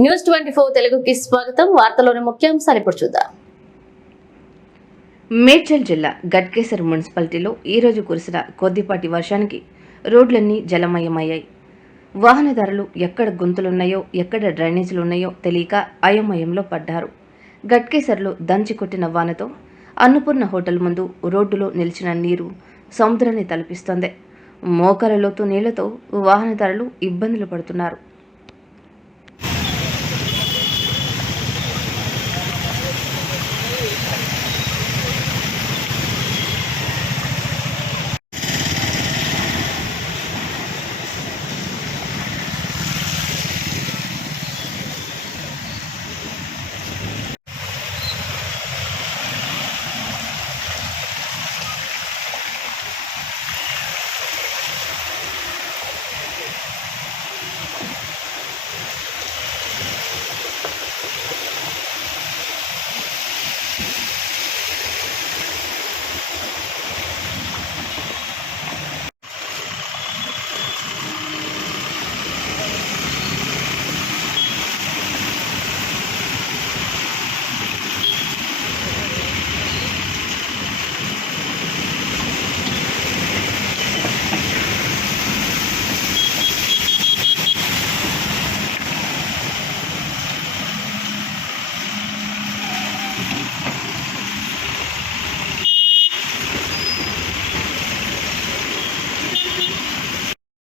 News twenty four తెలుగుకి స్వాగతం. వార్తలోని ముఖ్యాంశాలు ఇప్పుడు చూద్దాం. మేడ్చల్ జిల్లా గట్కేసర్ మున్సిపాలిటీలో ఈరోజు కురిసిన కొద్దిపాటి వర్షానికి రోడ్లన్నీ జలమయమయ్యాయి. వాహనదారులు ఎక్కడ గుంతలున్నాయో ఎక్కడ డ్రైనేజీలు ఉన్నాయో తెలియక అయోమయంలో పడ్డారు. గట్కేసర్లో దంచి కొట్టిన వానతో అన్నపూర్ణ హోటల్ ముందు రోడ్డులో నిలిచిన నీరు సముద్రాన్ని తలపిస్తోంది. మోకాల నీళ్ళతో వాహనదారులు ఇబ్బందులు పడుతున్నారు.